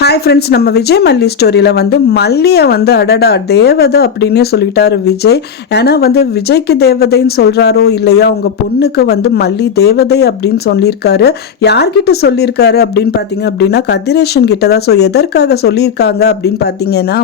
Hi friends, நம்ம விஜய் மல்லி ஸ்டோரியில் மல்லியை அடடா தேவதை அப்படின்னே சொல்லிட்டாரு விஜய். ஏன்னா விஜய்க்கு தேவதைன்னு சொல்கிறாரோ இல்லையா, அவங்க பொண்ணுக்கு மல்லி தேவதை அப்படின்னு சொல்லியிருக்காரு. யார்கிட்ட சொல்லியிருக்காரு அப்படின்னு பார்த்தீங்க அப்படின்னா கதிரேஷன் கிட்ட தான். ஸோ எதற்காக சொல்லியிருக்காங்க அப்படின்னு பார்த்தீங்கன்னா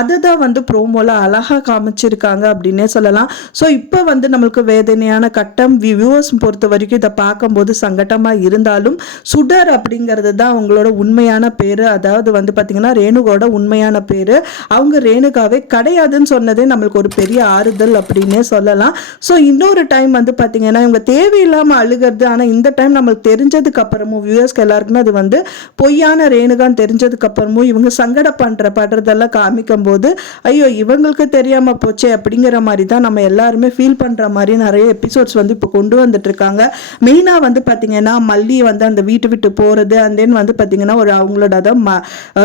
அதை தான் ப்ரோமோவில் அழகாக காமிச்சிருக்காங்க அப்படின்னே சொல்லலாம். ஸோ இப்போ நம்மளுக்கு வேதனையான கட்டம், வியூவர்ஸ் பொறுத்த வரைக்கும் இதை பார்க்கும்போது சங்கட்டமாக இருந்தாலும் சுடர் அப்படிங்கிறது தான் அவங்களோட உண்மையான பேர். அதாவது பார்த்தீங்கன்னா ரேணுகாவோட உண்மையான பேரு. அவங்க ரேணுகாவே கிடையாதுன்னு சொன்னதே நம்மளுக்கு ஒரு பெரிய ஆறுதல் அப்படின்னே சொல்லலாம். ஸோ இன்னொரு டைம் பார்த்தீங்கன்னா இவங்க தேவையில்லாமல் அழுகிறது. ஆனால் இந்த டைம் நம்மளுக்கு தெரிஞ்சதுக்கு அப்புறமும் வியூவர்ஸ்க்கு எல்லாருக்குமே அது பொய்யான ரேணுகான்னு தெரிஞ்சதுக்கு அப்புறமும் இவங்க படுறதெல்லாம் காமிக்கும் போது ஐயோ இவங்களுக்கு தெரியாம போச்சே அப்படிங்கிற மாதிரி தான் நம்ம எல்லாருமே ஃபீல் பண்ற மாதிரி நிறைய எபிசோட்ஸ் இப்போ கொண்டு வந்துட்டு இருக்காங்க. மெயினா பார்த்தீங்கன்னா மல்லி அந்த வீட்டு விட்டு போறது அண்ட் தென் பார்த்தீங்கன்னா ஒரு அவங்களோட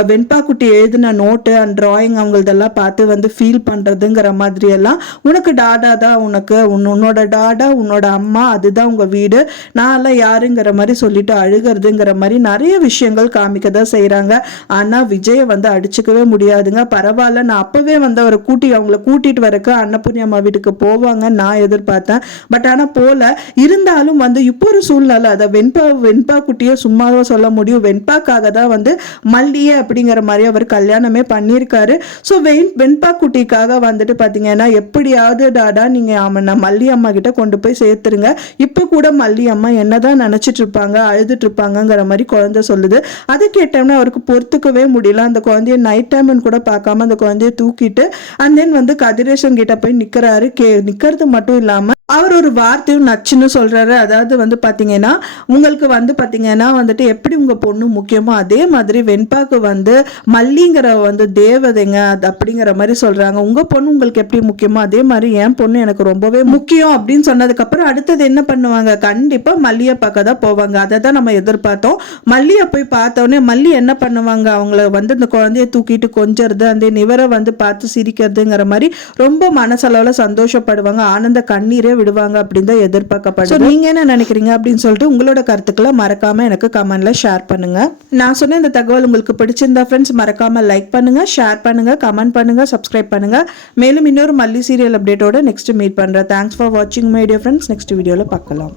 வெண்பா குட்டி எழுதின நோட்டு அண்ட் டிராயிங் அவங்களதெல்லாம் பார்த்து ஃபீல் பண்றதுங்கிற மாதிரி எல்லாம் உனக்கு டாடா தான், உனக்கு உன்னோட டாடா உன்னோட அம்மா அதுதான் உங்க வீடு, நான் எல்லாம் யாருங்கிற மாதிரி சொல்லிட்டு அழுகிறதுங்கிற மாதிரி நிறைய விஷயங்கள் காமிக்க தான் செய்யறாங்க. ஆனா விஜய அடிச்சுக்கவே முடியாதுங்க. பரவாயில்ல, நான் அப்பவே அவரை அவங்கள கூட்டிட்டு வரக்கு அன்னபூர்ணி அம்மா வீட்டுக்கு போவாங்க நான் எதிர்பார்த்தேன். பட் ஆனா போல இருந்தாலும் இப்போ ஒரு சூழ்நிலை அதை வெண்பா குட்டியை சும்மாதான் சொல்ல முடியும். வெண்பாக்காக தான் மல்லியே அப்படிங்கிற மாதிரி அவர் கல்யாணமே பண்ணியிருக்காரு. ஸோ வெண்பா குட்டிக்காக பார்த்தீங்கன்னா எப்படியாவது டாடா நீங்க மல்லி அம்மா கிட்ட கொண்டு போய் சேர்த்துருங்க. இப்போ கூட மல்லி அம்மா என்னதான் நினைச்சிட்டு இருப்பாங்க, அழுதுட்டு இருப்பாங்கிற மாதிரி குழந்தை சொல்லுது. அதை கேட்டோம்னா அவருக்கு பொறுத்துக்கவே முடியல. அந்த குழந்தைய நைட் டைம்னு கூட பார்க்காம அந்த குழந்தைய தூக்கிட்டு அண்ட் தென் கதிரேசன் கிட்ட போய் நிக்கிறாரு. நிக்கிறது மட்டும் இல்லாம அவர் ஒரு வார்த்தையும் நச்சுன்னு சொல்றாரு. அதாவது பாத்தீங்கன்னா உங்களுக்கு பாத்தீங்கன்னா எப்படி உங்க பொண்ணு முக்கியமோ அதே மாதிரி வெண்பாக்கு மல்லிங்கிற தேவதைங்க அப்படிங்கிற மாதிரி சொல்றாங்க. உங்க பொண்ணு உங்களுக்கு எப்படி முக்கியமோ அதே மாதிரி என் பொண்ணு எனக்கு ரொம்பவே முக்கியம் அப்படின்னு சொன்னதுக்கு அப்புறம் அடுத்தது என்ன பண்ணுவாங்க, கண்டிப்பா மல்லியை பார்க்க தான் போவாங்க. அதை தான் நம்ம எதிர்பார்த்தோம். மல்லியை போய் பார்த்தோன்னே மல்லி என்ன பண்ணுவாங்க, அவங்கள இந்த குழந்தைய தூக்கிட்டு கொஞ்சறது அந்த இவரை பார்த்து சிரிக்கிறதுங்கிற மாதிரி ரொம்ப மனசளவுல சந்தோஷப்படுவாங்க. ஆனந்த கண்ணீரே விடுவாங்க அப்படின்னு தான் எதிர்பார்க்கப்படுது. நீங்க என்ன நினைக்கிறீங்க அப்படின்னு சொல்லிட்டு உங்களோட கருத்துக்களை மறக்காம எனக்கு கமெண்ட்ல ஷேர் பண்ணுங்க. நான் சொன்ன இந்த தகவல் உங்களுக்கு பிடிச்சிருந்தா ஃப்ரெண்ட்ஸ் மறக்காம லைக் பண்ணுங்க, ஷேர் பண்ணுங்க, கமெண்ட் பண்ணுங்க, சப்ஸ்கிரைப் பண்ணுங்க. மேலும் இன்னொரு மல்லி சீரியல் அப்டேட்டோட நெக்ஸ்ட் மீட் பண்றேன். தேங்க்ஸ் ஃபார் வாட்சிங் மை டியர் ஃப்ரெண்ட்ஸ். நெக்ஸ்ட் வீடியோல பார்க்கலாம்.